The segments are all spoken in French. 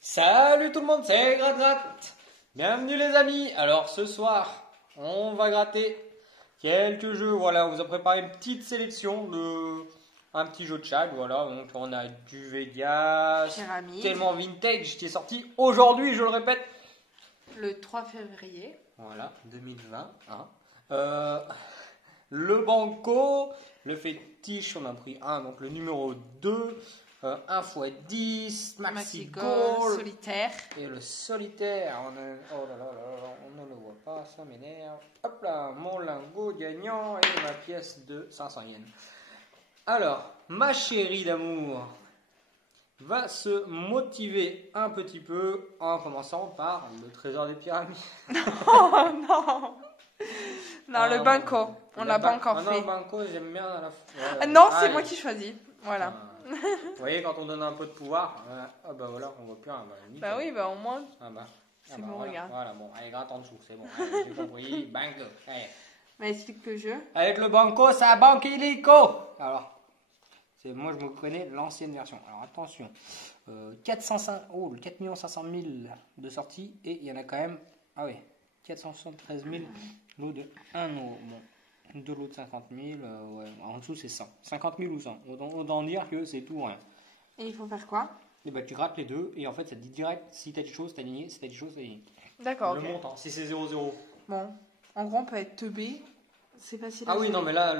Salut tout le monde, c'est Gratte. Bienvenue les amis. Alors ce soir, on va gratter quelques jeux. Voilà, on vous a préparé une petite sélection de un petit jeu de chat. Voilà, donc on a du Vegas, Pyramide. tellement vintage qui est sorti aujourd'hui, je le répète. Le 3 février. Voilà, 2020. Hein. Le Banco, le fétiche, on a pris un, donc le numéro 2. 1 x 10, Maxi Goal, solitaire. Et le solitaire, oh là là là, on ne le voit pas, ça m'énerve. Hop là, mon lingot gagnant et ma pièce de 500 yens. Alors, ma chérie d'amour va se motiver un petit peu en commençant par le trésor des pyramides. Oh non. Non, le Banco, on l'a pas encore fait. Non, le Banco, j'aime bien. Non, c'est moi qui choisis. Voilà. Vous voyez, quand on donne un peu de pouvoir, ah bah voilà, on voit plus rien. Bah oui, bah au moins. C'est bon, voilà, regarde. Voilà, bon, allez, gratte en dessous, c'est bon. Allez, j'ai compris. Banco. Allez. Mais explique le jeu. Avec le Banco, ça banque illico. Alors, moi je me connais l'ancienne version. Alors attention, 405, oh, 4 500 000 de sortie et il y en a quand même, ah oui, 473 000 lots de 1 euro. Bon. Deux lots de 50 000, ouais, en dessous c'est 100. 50 000 ou 100. Autant dire que c'est tout ou rien. Et il faut faire quoi? Et bah tu grattes les deux et en fait ça te dit direct si t'as des choses t'as aligné, si t'as des choses t'as aligné. D'accord. Le montant, si c'est 0-0. Bon, en gros on peut être teubé. C'est facile à Ah oui, gérer. non mais là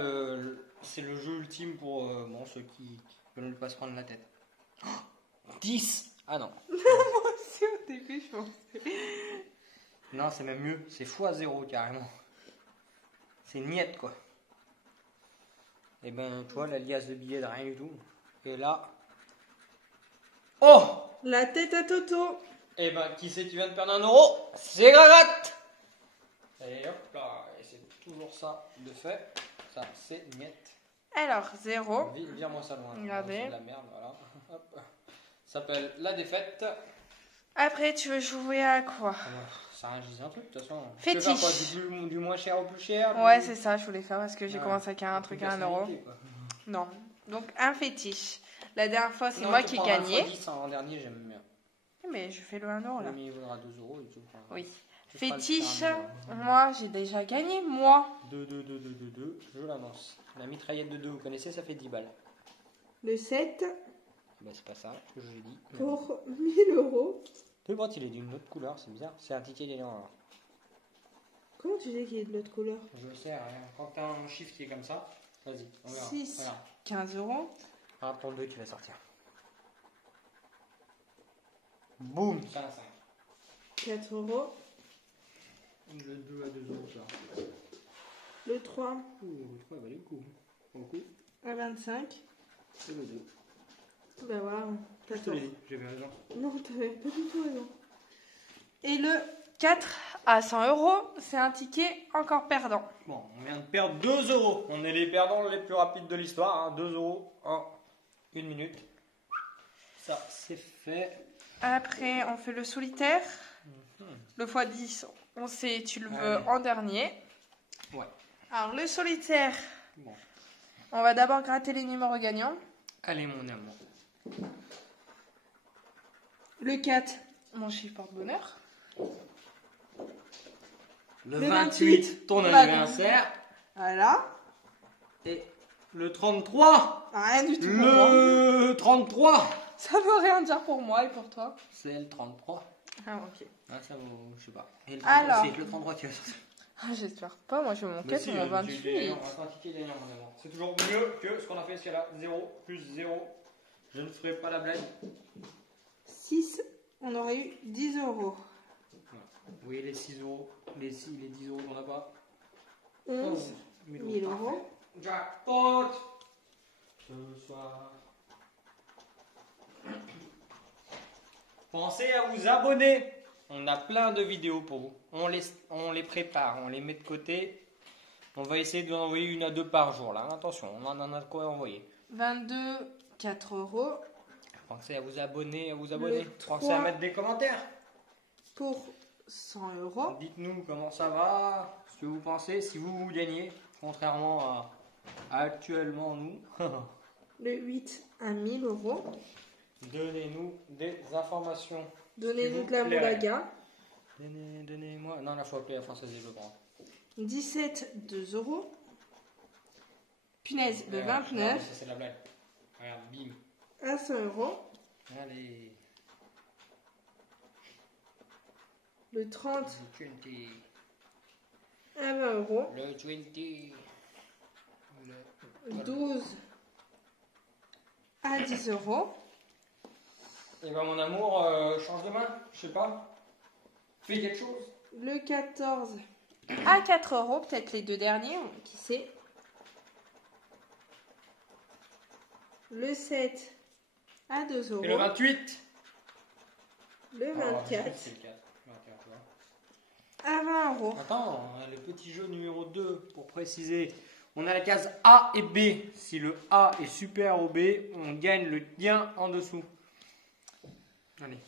c'est le jeu ultime pour ceux qui veulent pas se prendre la tête. Oh, 10. Ah non. Moi aussi au début je pensais. Non, c'est même mieux, c'est x0 carrément. C'est niette quoi. Et ben toi la liasse de billets de rien du tout. Et là. Oh! La tête à Toto. Et ben qui c'est qui vient de perdre 1 euro? C'est Gratte! Et hop là, et c'est toujours ça de fait. Ça c'est niette. Alors, 0. Vire-moi ça loin. Regardez. C'est de la merde, voilà. Hop. Ça s'appelle la défaite. Après, tu veux jouer à quoi? Ça, je dis un truc de toute façon. Fétiche. Tu veux faire quoi, du moins cher au plus cher? Ouais, c'est ça, je voulais faire parce que j'ai Ouais. commencé avec un truc à 1 euro. Quoi. Non. Donc, un fétiche. La dernière fois, c'est Non, moi tu qui ai prends un gagné. x10, en dernier, j'aime bien. Mais je fais le 1 euro là. Mais il vaudra 2 euros et tu prends. Oui. Tu feras le Fétiche, pyramide. moi j'ai déjà gagné, moi. 2, je l'annonce. La mitraillette de 2, vous connaissez, ça fait 10 balles. Le 7 Bah, c'est pas ça que je l'ai dit. pour 1000 euros. Le bras, il est d'une autre couleur, c'est bizarre. C'est un ticket gagnant alors. Comment tu sais qu'il est de l'autre couleur? Je sais, rien. Quand t'as un chiffre qui est comme ça, vas-y, on verra. 6, Voilà. 15 euros. Un ton 2 qui va sortir. Boum, c'est un 5. 4 euros. Le 2 à 2 euros, ça. Le 3 Le 3 valait le coup. Beaucoup. à 25. Et le 2. Bah voilà. Je te l'ai dit, j'avais raison. Non, t'avais pas du tout raison. Et le 4 à 100 euros, c'est un ticket encore perdant. Bon, on vient de perdre 2 euros. On est les perdants les plus rapides de l'histoire. Hein. 2 euros en 1 minute. Ça, c'est fait. Après, on fait le solitaire. Le x10, on sait, tu le veux Allez. en dernier. Ouais. Alors, le solitaire, Bon. on va d'abord gratter les numéros gagnants. Allez, mon amour. Le 4, mon chiffre porte-bonheur. Le Le 28, ton Bah, anniversaire. Voilà. Et le 33. Rien du tout pour moi. Le 33. Ça veut rien dire pour moi et pour toi. C'est le 33. Ah, ok. Ah, ça vaut, je sais pas. Et le Alors. 33, c'est le 33 qui va sortir. Ah, j'espère pas. Moi, je veux mon 4 ou mon 28. C'est toujours mieux que ce qu'on a fait jusqu'à là. 0 plus 0. Je ne ferai pas la blague. 6, on aurait eu 10 euros. Voilà. Vous voyez les 6 euros, les 10 euros qu'on n'a pas. 11, 1000 euros. Jackpot ce soir. Pensez à vous abonner. On a plein de vidéos pour vous. On les prépare, on les met de côté. On va essayer de vous en envoyer 1 à 2 par jour. Là, attention, on en a de quoi envoyer. 22, 4 euros. Pensez à vous abonner, Pensez à 3. mettre des commentaires. Pour 100 euros. Dites-nous comment ça va, ce que vous pensez, si vous gagnez, contrairement à actuellement nous. Le 8 à 1000 euros. Donnez-nous des informations. Donnez-nous de S'il vous l'amour, plaît. la gars. Donnez-moi. Non, là, faut appeler la française des jeux, par contre. 17, 2 euros. Punaise, le Non, 29, ça, c'est de la blague. Regarde, bim. à 100 euros. Allez. Le 30, Le 20. à 20 euros. Le 20. Le 12, à 10 euros. Et ben, mon amour, change de main. Je sais pas. Fais quelque chose. Le 14, à 4 euros. Peut-être les deux derniers, qui sait. Le 7, à 2 euros. Et le 28. Le Ah, 24, c'est le 4. 24, ouais. à 20 euros. Attends, les petits jeux numéro 2, pour préciser. On a la case A et B. Si le A est supérieur au B, on gagne le lien en dessous. Allez,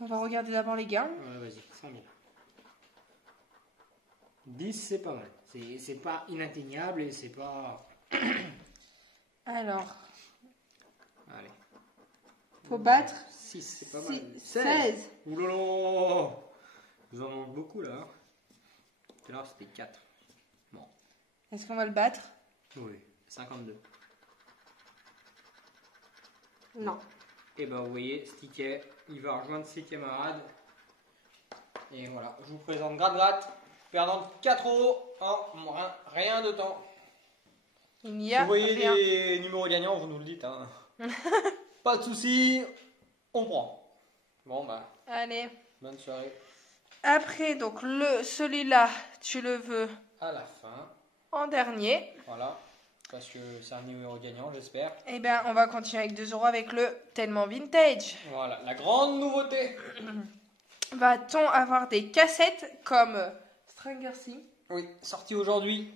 On va regarder d'abord les gars. vas-y, 100 000. 10, c'est pas mal. C'est pas inatteignable et c'est pas... Alors, Allez, faut battre 6, c'est pas mal. 16. Oulala, vous en manque beaucoup là. Tout à l'heure, c'était 4. Bon, Est-ce qu'on va le battre? oui, 52. Non. Et ben vous voyez, ce ticket, il va rejoindre ses camarades. Et voilà, je vous présente Gratte, perdant de 4 euros en rien de temps. Il n'y Si a vous voyez rien. des numéros gagnants, vous nous le dites. Hein. Pas de soucis, on prend. Bon bah, Allez. bonne soirée. Après, donc celui-là, tu le veux À la fin, en dernier. voilà. Parce que c'est un numéro gagnant, j'espère. Eh bien, on va continuer avec 2 euros avec le tellement vintage. Voilà, la grande nouveauté. Va-t-on avoir des cassettes comme Stranger Things? Oui, sorti aujourd'hui,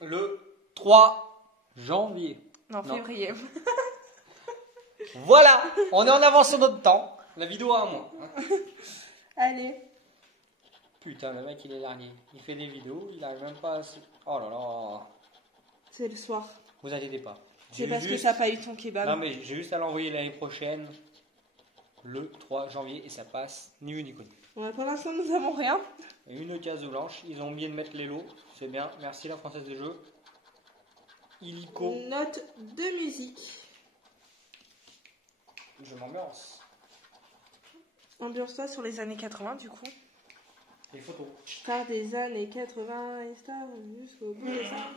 le 3 janvier. Non, Non. février. Voilà, on est en avance sur notre temps. La vidéo a un mois. Hein. Allez. Putain, le mec il est dernier. Il fait des vidéos, il arrive même pas à... Oh là là. C'est le soir. Vous inquiétez pas. C'est J'ai parce que juste- ça n'a pas eu ton kebab. Non mais j'ai juste à l'envoyer l'année prochaine, le 3 janvier, et ça passe ni vu ni connu. Ouais, pour l'instant, nous n'avons rien. Et une case blanche, ils ont oublié de mettre les lots. C'est bien, merci la Française des Jeux. Illico, Note de musique. je m'ambiance. Ambiance-toi sur les années 80, du coup. Les photos. Par des années 80 et ça jusqu'au bout de ça.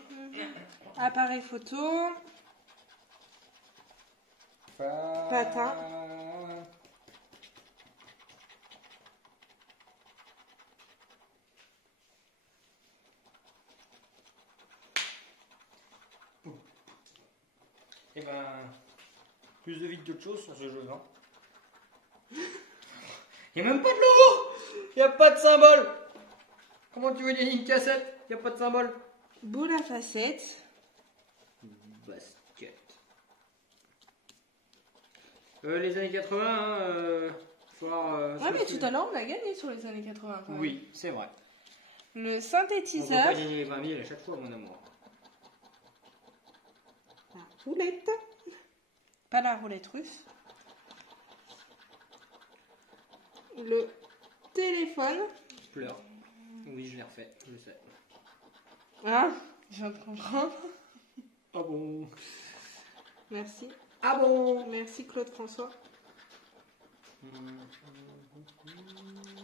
Appareil photo. Patin. Et ben, plus de vide que de choses sur ce jeu, non? Il n'y a même pas de logo. Il n'y a pas de symbole. Comment tu veux gagner une cassette? Il n'y a pas de symbole. Boule à facettes. Basket. Les années 80, Ouais, mais tout à l'heure, on a gagné sur les années 80. quand même. Oui, c'est vrai. Le On ne peut synthétiseur. pas gagner les 20 000 à chaque fois, mon amour. La roulette. Pas la roulette russe. Le téléphone. Je pleure. Oui, je l'ai refait, je sais. Ah, je viens de comprendre. Ah bon? Merci. Ah bon? Merci Claude François.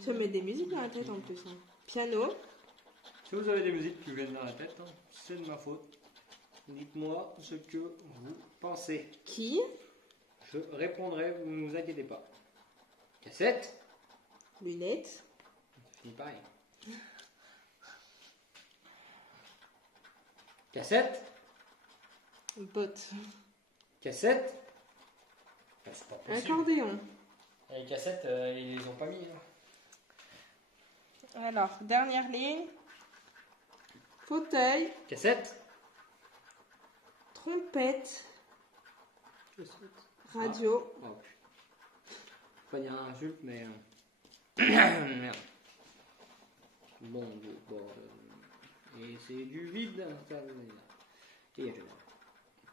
Ça met des musiques dans la tête en plus. Hein. Piano. Si vous avez des musiques qui vous viennent dans la tête, hein, c'est de ma faute. Dites-moi ce que vous pensez. Qui? Je répondrai, vous ne vous inquiétez pas. Cassette? Lunettes. Ça finit pareil. Cassette? Bottes. Cassette? Ah, c'est pas possible. Accordéon. Les cassettes, ils les ont pas mis. Hein. Alors, dernière ligne. Fauteuil. Cassette? Trompette. Radio. Oh, pas dire un insulte, mais. Merde. Bon, et c'est du vide. Et il y a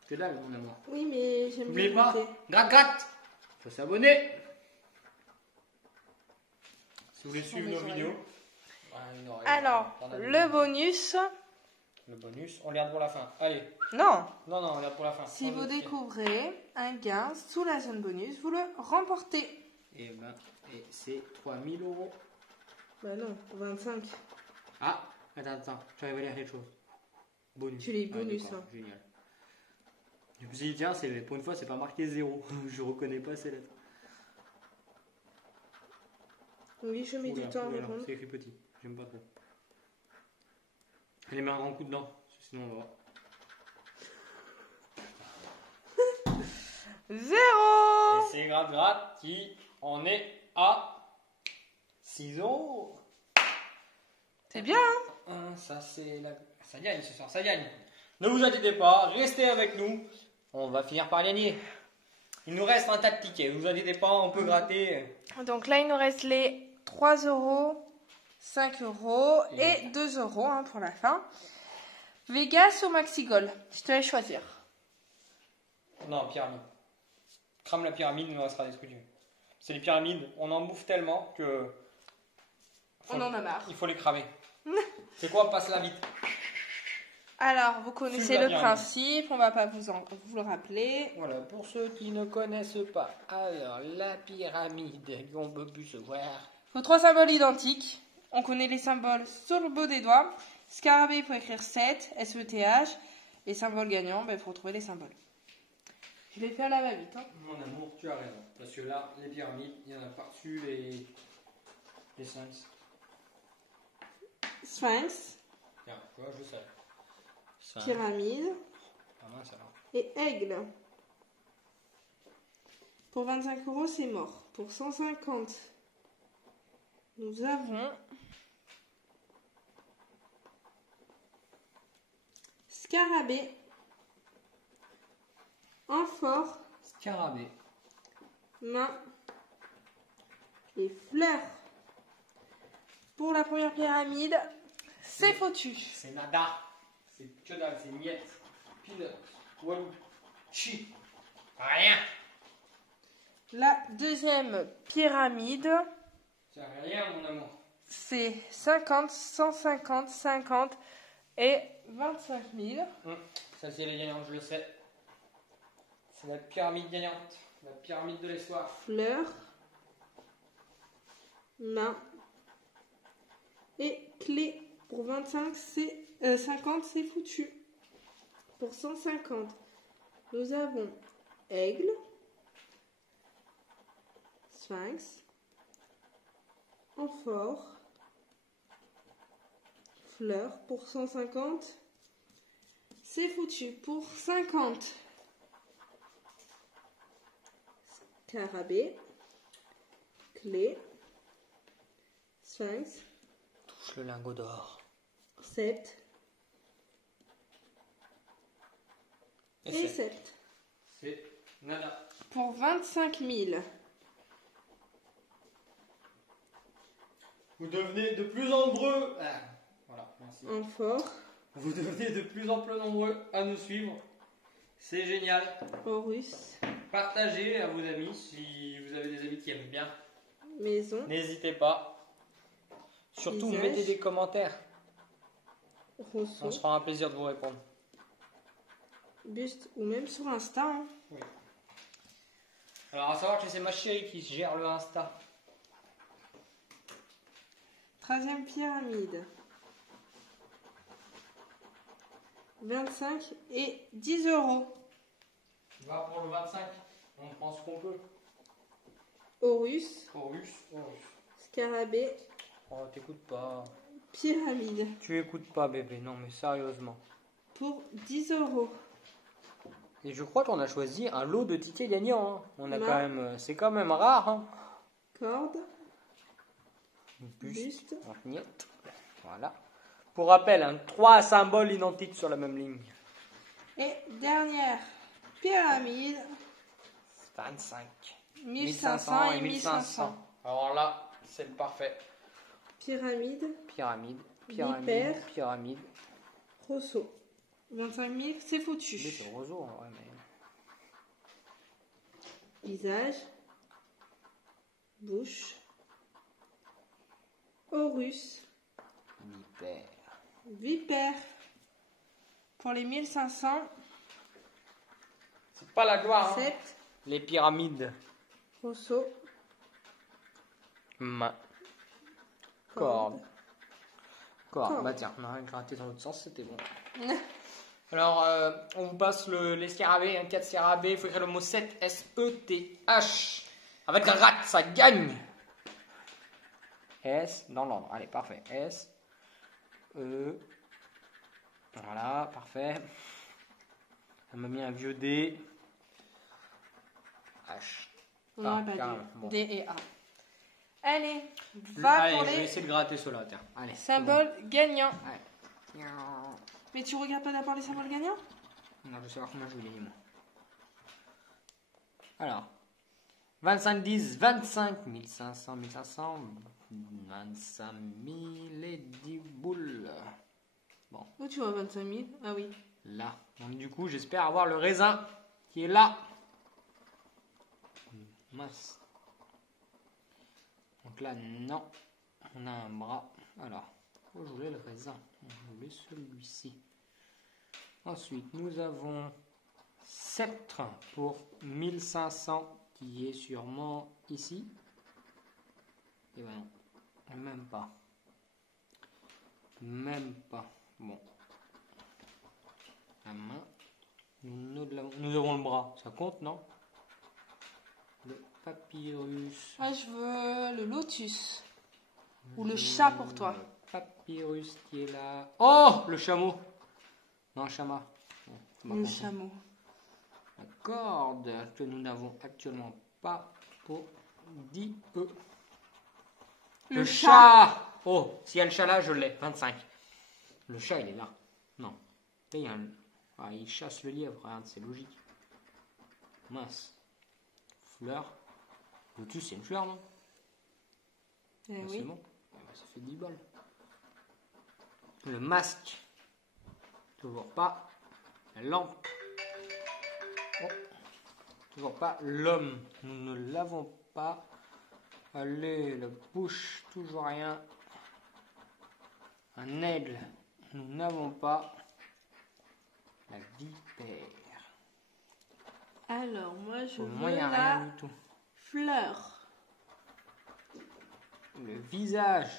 que dalle, mon amour. Oui, mais j'aime N'oubliez bien pas, compter. gratte, gratte. faut s'abonner. Si vous voulez suivre nos vidéos. Alors, le bonus. Le bonus, on le garde pour la fin. Allez. Non. Non, on le garde pour la fin. Si vous découvrez un gain sous la zone bonus, vous le remportez. Et c'est 3000 €. Bah non, 25. Ah, attends, j'arrive à lire quelque chose. Bonus. Tu lis bonus. Hein. Génial. Je me suis dit, tiens, pour une fois, c'est pas marqué 0. Je reconnais pas ces lettres. Oui, je mets du temps à répondre. C'est écrit petit, j'aime pas trop. Allez, mets un grand coup dedans, sinon on va voir. 0. Et c'est gratte qui en est à 6 €. C'est bien, hein? Ça gagne ce soir, ça gagne. Ne vous inquiétez pas, restez avec nous. On va finir par gagner. Il nous reste un tas de tickets, ne vous inquiétez pas, on peut gratter. Donc là, il nous reste les 3 €, 5 € et 2 € hein, pour la fin. Vegas ou Maxigol? Je te laisse choisir. Non, pyramide. Crame la pyramide, il nous restera des trucs. C'est les pyramides, on en bouffe tellement que... On en a marre. Il faut les cramer. C'est quoi, passe-la vite. Alors, vous connaissez le principe, on va pas vous le rappeler. Voilà, pour ceux qui ne connaissent pas, alors la pyramide qu'on peut plus se voir. Il faut 3 symboles identiques. On connaît les symboles sur le bout des doigts. Scarabée, il faut écrire 7, SETH. Les symboles gagnants, il faut trouver les symboles. Je vais faire la va-vite. Hein. Mon amour, tu as raison. Parce que là, les pyramides, il y en a par-dessus les sphinx. Sphinx. Tiens, tu vois, je sais. Sphinx. Pyramide. Ah mince alors. Et aigle. Pour 25 €, c'est mort. Pour 150, nous avons scarabée, amphore, Scarabée. main et fleurs. Pour la première pyramide, c'est foutu. C'est nada. C'est que dalle, c'est miette. Peanut. Walou. Chi. Rien. La deuxième pyramide, C'est rien, mon amour. c'est 50, 150, 50 et 25 000. Ça, c'est les gagnants, je le sais. C'est la pyramide gagnante. La pyramide de l'espoir. Fleurs, main et clé. Pour 25, 50, c'est foutu. Pour 150, nous avons aigle, sphinx, amphore, fleurs. Pour 150, c'est foutu. Pour 50, scarabée, clé, sphinx, Touche le lingot d'or. 7 et 7. C'est nada. Pour 25 000. Vous devenez de plus nombreux. Ah, voilà, merci. Amphore, Vous devenez de plus en plus nombreux à nous suivre. C'est génial. Horus, Partagez à vos amis si vous avez des amis qui aiment bien. maison, N'hésitez pas. Surtout, Visage. mettez des commentaires. Rousseau, On se fera un plaisir de vous répondre. buste ou même sur Insta. Hein. Oui. Alors, à savoir que c'est ma chérie qui gère le Insta. 13e pyramide. 25 et 10 €. Va pour le 25. On prend ce qu'on peut. Horus, Horus. scarabée, Oh, t'écoutes pas. pyramide. Tu écoutes pas, bébé. Non, mais sérieusement. Pour 10 €. Et je crois qu'on a choisi un lot de tickets gagnants. Hein. On a Non. quand même, c'est quand même rare. Hein. Corde, Buste. buste, Miette. Voilà. Pour rappel, hein, 3 symboles identiques sur la même ligne. et dernière pyramide. 25. 1500 et 1500. Alors là, c'est le parfait. Pyramide, Pyramide, Vipère. pyramide. Rousseau. 25 000, c'est Mais foutu. c'est roseau, en vrai, mais... Visage, Bouche. Horus. Vipère. Vipère. Pour les 1500. C'est pas la gloire. 7. Les pyramides. Rousseau. Main. Corde. Corde. Bah tiens, on a gratté dans l'autre sens, c'était bon. Alors, on vous passe les scarabées, un 4 scarabées, il faut écrire le mot 7, S-E-T-H. Avec la rate, ça gagne. S, dans l'ordre, allez, parfait. S, E, voilà, parfait. Elle m'a mis un vieux D. H. On aurait pas carrément, dit. bon. D et A. Allez, Allez, pour je vais les essayer de gratter ceux-là, tiens. Allez, symboles gagnants. c'est bon. Allez. Mais tu regardes pas d'abord les symboles gagnants? Non, je veux savoir combien je vais gagner, moi. Alors, 25, 10, 25, 1500, 1500, 25 000 et 10 boules. Bon, Où tu vois 25 000? Ah oui. là. Donc, du coup, j'espère avoir le raisin qui est là. Mince. Donc là, non. On a un bras. Alors, oh, je voulais le raisin. Je voulais celui-ci. Ensuite, nous avons sceptre pour 1500 qui est sûrement ici. Et ben non, même pas. Même pas. Bon. La main. Nous avons le bras. Ça compte, non? Le papyrus. Ah, je veux le lotus. Ou le chat pour toi. Le papyrus qui est là. Oh, le chameau. Non, chamas. Bon, c'est pas Le compté. chameau. La corde que nous n'avons actuellement pas pour 10 E. Le chat. Oh, s'il y a le chat là, je l'ai. 25. Le chat, il est là. Non. Là, il y a un... Ah, il chasse le lièvre. Regarde, c'est logique. Mince. Fleur. Lotus, c'est une fleur, non? Eh Bah, oui. c'est bon. Ah, bah, ça fait 10 balles. Le masque. Toujours pas. La lampe. Oh. Toujours pas. L'homme. Nous ne l'avons pas. Allez, la bouche. Toujours rien. Un aigle. Nous n'avons pas. La vipère. Alors, moi, je Au veux moins, il n'y a la rien du tout. fleur. Le visage.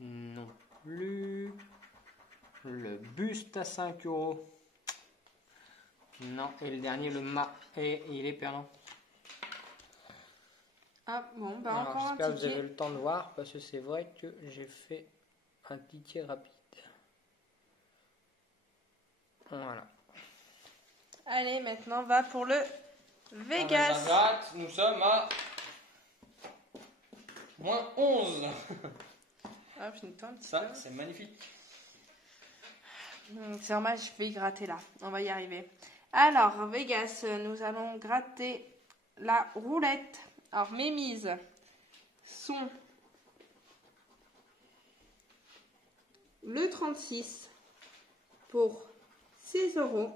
Non plus. Le buste à 5 €. Non. Et le dernier, le mât. Et il est perdant. Ah, bon, bah Alors, encore un j'espère que vous avez ticket. le temps de voir, parce que c'est vrai que j'ai fait un ticket rapide. Voilà. Allez, maintenant, va pour le Vegas. Nous sommes à moins 11. Hop, je nettoie un petit Ça, peu. c'est magnifique. C'est normal, je vais gratter là. On va y arriver. Alors, Vegas, nous allons gratter la roulette. Alors, mes mises sont le 36 pour 6 €.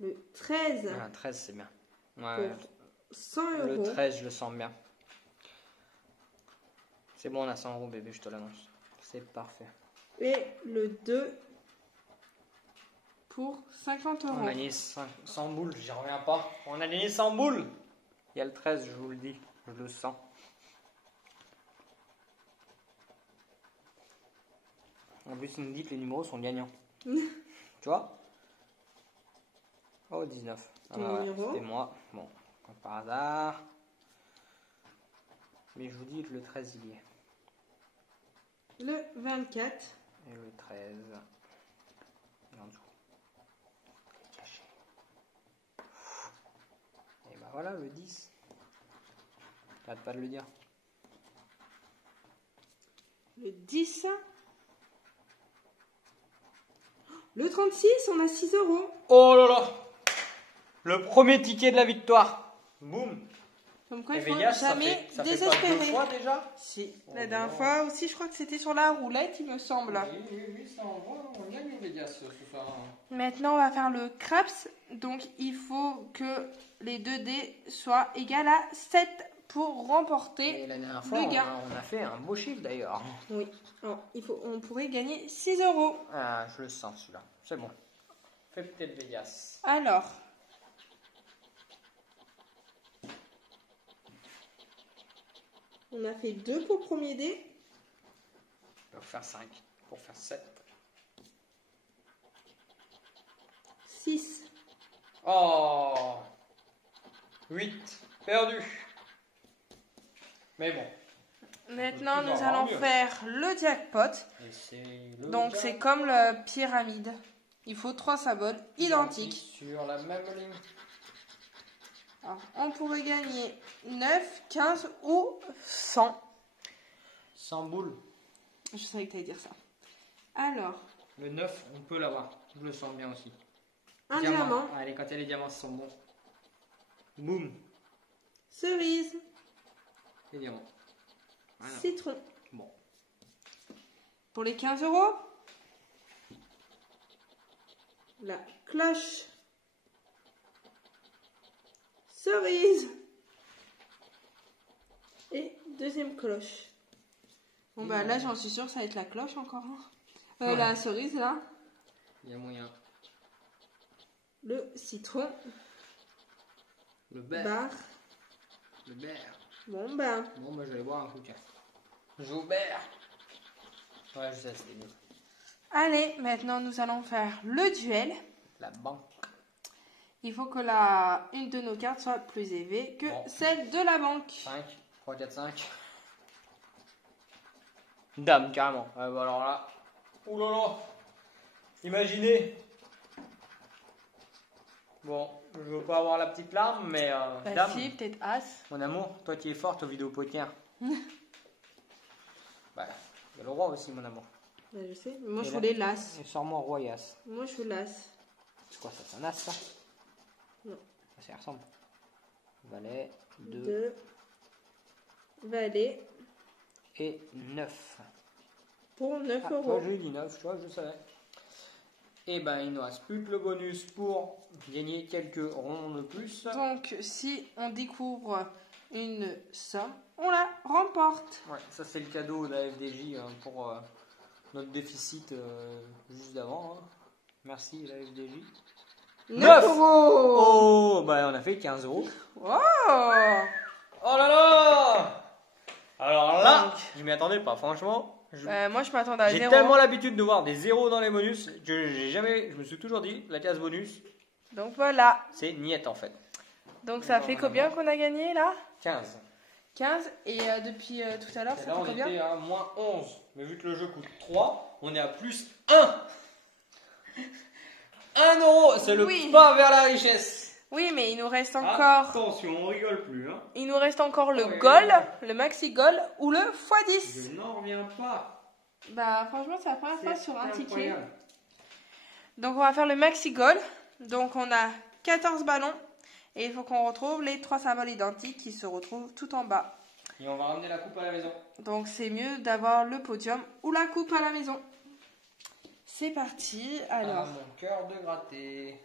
Le 13 Ah, 13, c'est bien. pour Ouais, 100 le €. 13, je le sens bien. C'est bon, on a 100 € bébé, je te l'annonce. C'est parfait. Et le 2 pour 50 On a €. gagné 100 boules, j'y reviens pas. On a gagné 100 boules. Il y a le 13, je vous le dis. Je le sens. En plus, il nous dit que les numéros sont gagnants. Tu vois? Oh, 19. Ah, Ton bah, ouais, numéro? c'était moi. Bon, comme par hasard. Mais je vous dis que le 13, il y est. Le 24. Et le 13. Et en dessous. Caché. Et bah voilà, le 10. T'arrêtes pas de le dire. Le 10. Le 36, on a 6 €. Oh là là! Le premier ticket de la victoire. Boum! Comme quoi, il Et faut Vegas, jamais ça fait pas 2 désespérer. fois déjà? Si, Oh la dernière non. fois aussi, je crois que c'était sur la roulette, il me semble. Oui, ça on voit, on gagne au Vegas ce soir. Maintenant, on va faire le craps. Donc, il faut que les 2 dés soient égales à 7 pour remporter Et la dernière fois, le gain. on a fait un beau chiffre d'ailleurs. Oui. Alors, on pourrait gagner 6 €. Ah, je le sens celui-là. C'est bon. Fais peut-être Vegas. Alors. On a fait 2 pour le premier dé. Pour faire 5. Pour faire 7. 6. Oh 8. Perdu. Mais bon. Maintenant, On peut nous toujours avoir allons mieux. faire le jackpot. Et c'est le Donc, c'est comme la pyramide. Il faut 3 symboles identiques. sur la même ligne. Alors, on pourrait gagner 9, 15 ou 100. 100 boules. Je savais que tu allais dire ça. Alors, Le 9, on peut l'avoir. Je le sens bien aussi. un diamant, Allez, quand il y a les diamants, ça sent bon. Boum. cerise, Les diamants. Voilà. citron. Bon. Pour les 15 €, la cloche, cerise et deuxième cloche. Bon, bah là, j'en suis sûre, ça va être la cloche encore. Ouais. La cerise, là. Il y a moyen. Le citron, Le beurre. barre. Le beurre. Bon, bah, Bon, bah, je vais aller boire un coup, tiens. Je au beurre. Ouais, je sais, c'était mieux. allez, maintenant, nous allons faire le duel. La banque. Il faut que une de nos cartes soit plus élevée que Bon. celle de la banque. 5. 3, 4, 5. Dame, carrément. Bah, alors là. Ouh là là. Imaginez. Bon, je veux pas avoir la petite larme, mais Bah, dame. si, peut-être as. Mon amour, toi qui es forte au vidéopoker. Bah, il y a le roi aussi, mon amour. Bah, je sais, mais moi, Et je là- voulais l'as. Et sors-moi royasse. Moi, je veux l'as. C'est quoi ça? C'est un as, ça? Non. Ça y ressemble. Valet, 2 2, valet, et 9. pour 9 Ah, toi, €. j'ai dit 9, tu vois, je savais. Et ben, il ne nous reste plus que le bonus pour gagner quelques ronds de plus. Donc, si on découvre une somme, on la remporte. Ouais, ça c'est le cadeau de la FDJ pour notre déficit juste d'avant. Hein. Merci la FDJ. 9 €. Oh, bah on a fait 15 €. Oh. Oh là là! Alors là, Donc. je m'y attendais pas, franchement. Moi, je m'attendais à J'ai 0. tellement l'habitude de voir des zéros dans les bonus que je me suis toujours dit, la case bonus, Donc, voilà. c'est niette en fait. Donc, ça fait combien qu'on a gagné, là? 15. 15. Et depuis tout à l'heure, Et ça là, fait on combien? était à moins 11. Mais vu que le jeu coûte 3, on est à plus 1. 1 €, c'est le Oui. pas vers la richesse. Oui, mais il nous reste encore... Attention, on rigole plus. Hein. Il nous reste encore le Oui. goal, le maxi goal ou le x10. Je n'en reviens pas. Bah franchement, c'est la première fois sur un ticket. incroyable. Donc on va faire le maxi goal. Donc on a 14 ballons et il faut qu'on retrouve les 3 symboles identiques qui se retrouvent tout en bas. Et on va ramener la coupe à la maison. Donc c'est mieux d'avoir le podium ou la coupe à la maison. C'est parti. Alors, mon cœur de gratté.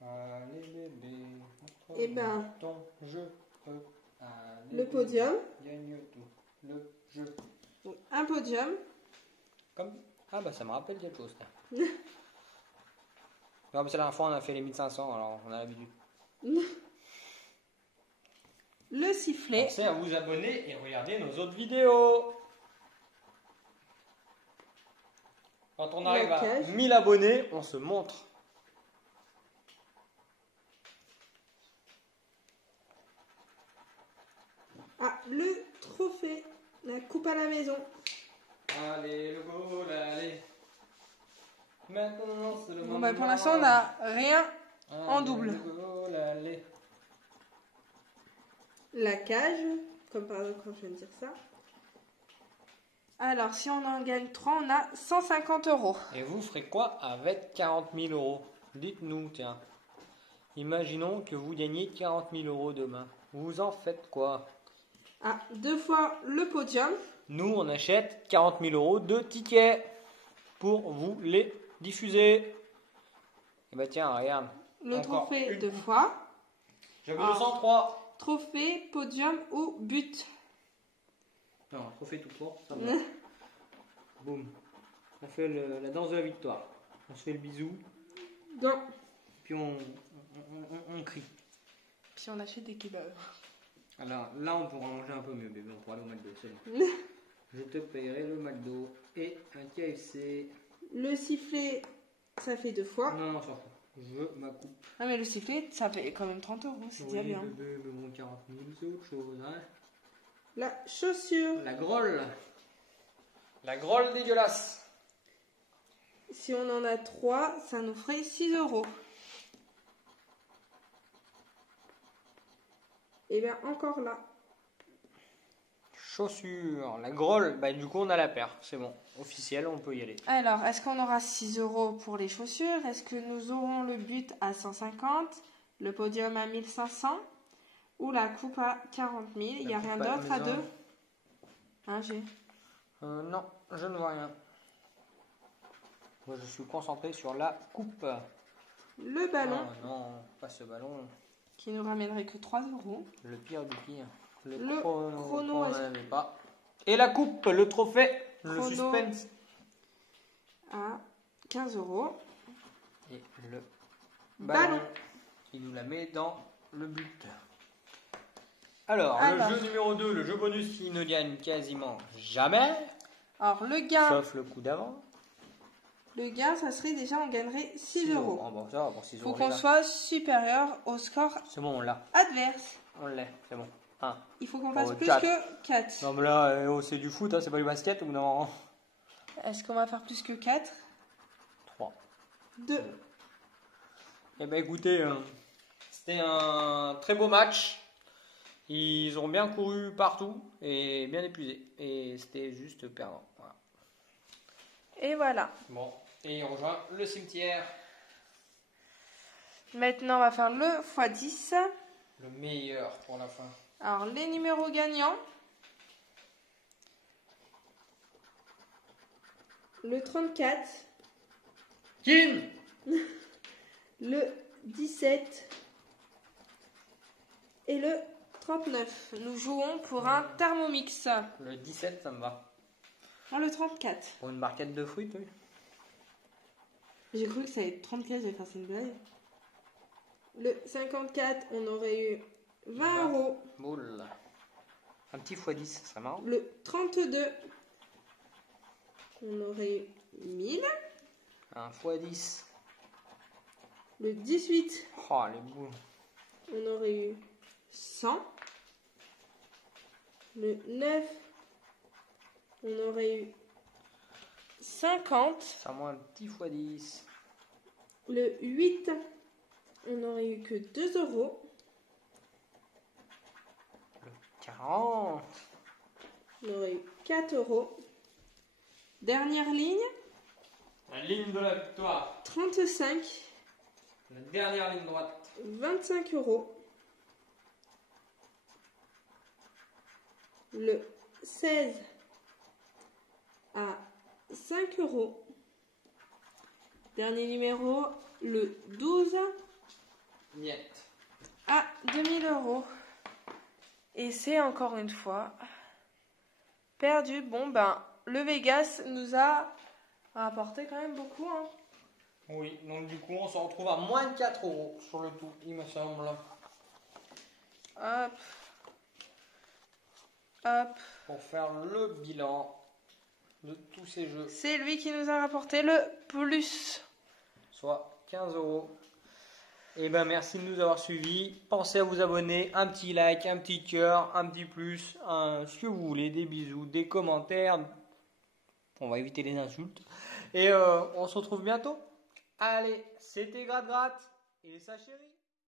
Allez bébé. Eh ben, ton jeu. Allez, le podium. gagne tout. Le jeu. Donc, un podium. Comme... Ah bah ça me rappelle quelque chose. Non, mais c'est la dernière fois on a fait les 1500, alors on a l'habitude. Le sifflet. Pensez à vous abonner et regarder nos autres vidéos. Quand on arrive à cage. 1000 abonnés, on se montre. Ah, le trophée. La coupe à la maison. Allez, le goal, allez. Maintenant, c'est le Bon moment. bah pour l'instant on n'a rien. en Allez, double. le goal, allez. La cage. Comme par exemple quand je viens de dire ça. Alors si on en gagne 3, on a 150 €. Et vous ferez quoi avec 40 000 €? Dites-nous, tiens. Imaginons que vous gagnez 40 000 euros demain. Vous en faites quoi? Ah, 2 fois le podium. Nous, on achète 40 000 euros de tickets pour vous les diffuser. Et bah tiens, regarde. Le Encore trophée une 2 coupe. fois. J'avais Ah. 203. Trophée, podium ou but. Non, trophée tout court, ça va. Boum. On fait la danse de la victoire. On se fait le bisou, Non. puis on crie. Puis on achète des kebabs. Alors là, on pourra manger un peu mieux, bébé. On pourra aller au McDo, c'est bon. Je te payerai le McDo et un KFC. Le sifflet, ça fait 2 fois. Non, on s'en fout. Je veux ma coupe. Ah, mais le sifflet, ça fait quand même 30 euros. C'est déjà Oui, bien. bébé, mais bon, 40 000, c'est autre chose, hein. La chaussure. La grolle. La grolle dégueulasse. Si on en a 3, ça nous ferait 6 euros. Et bien, encore là. Chaussures. La grolle. Bah, du coup, on a la paire. C'est bon. Officiel, on peut y aller. Alors, est-ce qu'on aura 6 euros pour les chaussures? Est-ce que nous aurons le but à 150, le podium à 1500 ou la coupe à 40 000? Il n'y a coupe rien à la d'autre à maison. 2? Hein, j'ai. Non, je ne vois rien. Moi, je suis concentré sur la coupe. Le ballon, Oh, non, pas ce ballon. qui nous ramènerait que 3 euros. Le pire du pire. Le chrono, on n'en est-ce- avait pas. Et la coupe, le trophée, le Chrono. suspense. À 15 euros. Et le Ballon. qui nous la met dans le but. Alors, Alors. le jeu numéro 2, le jeu bonus qui ne gagne quasiment jamais, Alors, le gain, sauf le coup d'avant. ça serait déjà, on gagnerait 6 euros. Oh, bon, ça va, pour 6 Faut euros. qu'on déjà. soit supérieur au score C'est bon, on l'a. adverse. On l'est, c'est bon. Un. Il faut qu'on fasse Oh, plus 4. que 4. Non, mais là, c'est du foot, hein, c'est pas du basket ou non? Est-ce qu'on va faire plus que 4? 3. 2. Eh ben écoutez, c'était un très beau match. Ils ont bien couru partout et bien épuisé. Et c'était juste perdant. Voilà. Et voilà. Bon, et on rejoint le cimetière. Maintenant, on va faire le x10. Le meilleur pour la fin. Alors, les numéros gagnants. Le 34. Kin. Le 17. Et le 39. Nous jouons pour un Thermomix. Le 17, ça me va. Oh, le 34. Pour une barquette de fruits, oui. J'ai cru que ça allait être 34, j'ai fait une blague. Le 54, on aurait eu 20 euros. Boule. Un petit x10, ça serait marrant. Le 32, on aurait eu 1000. Un x10. Le 18, Oh, les boules. on aurait eu 100. Le 9, on aurait eu 50. Ça moins un petit x10. Le 8, on aurait eu que 2 euros. 40. On aurait eu 4 euros. Dernière ligne, La ligne de la victoire. 35, La dernière ligne droite. 25 euros. Le 16 à 5 euros. Dernier numéro, le 12 Niet. à 2000 euros. Et c'est encore une fois perdu. Bon, ben, le Vegas nous a rapporté quand même beaucoup. Hein. Oui, donc du coup, on se retrouve à moins de 4 euros sur le tout, il me semble. Hop. Hop. Pour faire le bilan de tous ces jeux, C'est lui qui nous a rapporté le plus. soit 15 euros. Et ben merci de nous avoir suivis. Pensez à vous abonner, un petit like, un petit cœur, un petit plus, ce que vous voulez, des bisous, des commentaires. On va éviter les insultes. Et on se retrouve bientôt. Allez, c'était Gratte Gratte et ça chérie.